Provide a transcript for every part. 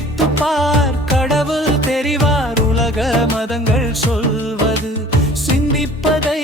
சிந்தித்து பார் கடவுள் தெரிவார் உலக மதங்கள் சொல்வது சிந்திப்பதை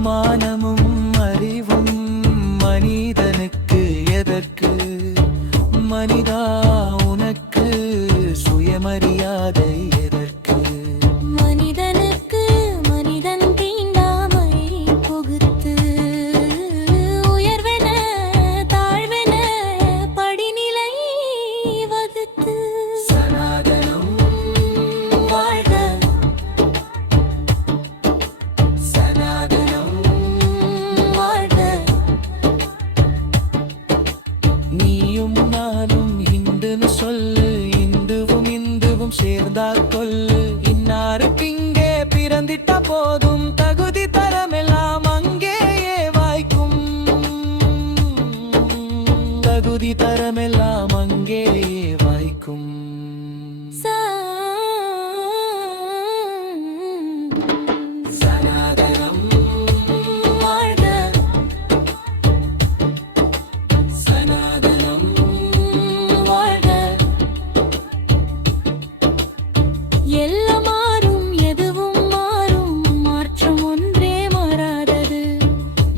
மானமும் அறிவும் மனிதனுக்கு எதற்கு? மனிதா உண்டுன்னு சொல்லு இந்துவும் இந்துவும் சேர்ந்தால் கொல்லு இன்னாருக்கு இங்கே பிறந்திட்ட போதும் தகுதி தரமெல்லாம் அங்கேயே வாய்க்கும். தகுதி தரமெல்லாம்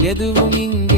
Yeduvum in